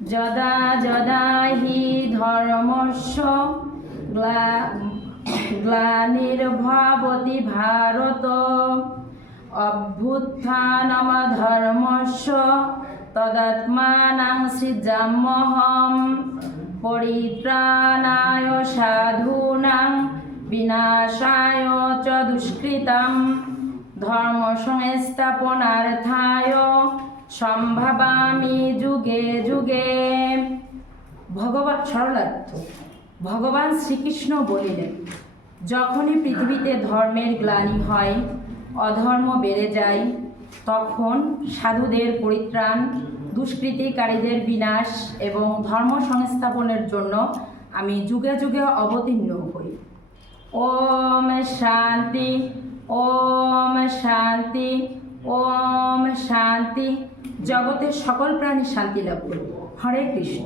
যদা যদা হি ধর্মস্য গ্লানির্ভবতি ভারত অভ্যুত্থানম ধর্মস্য তদাত্মানাং সৃজাম্যহম পরিত্রাণায় সাধূনাং বিনাশায় চ দুষ্কৃতাম ধর্ম সংস্থাপনার্থায় সম্ভাবামি যুগে যুগে। ভগবান সরলার্থ, ভগবান শ্রীকৃষ্ণ বলিলেন, যখনই পৃথিবীতে ধর্মের গ্লানি হয়, অধর্ম বেড়ে যায়, তখন সাধুদের পরিত্রাণ, দুষ্কৃতিকারীদের বিনাশ এবং ধর্ম সংস্থাপনের জন্য আমি যুগে যুগে অবতীর্ণ হই। ওম শান্তি, ওম শান্তি, ওম শান্তি। জগতের সকল প্রাণী শান্তি লাভ করুক। হরে কৃষ্ণ।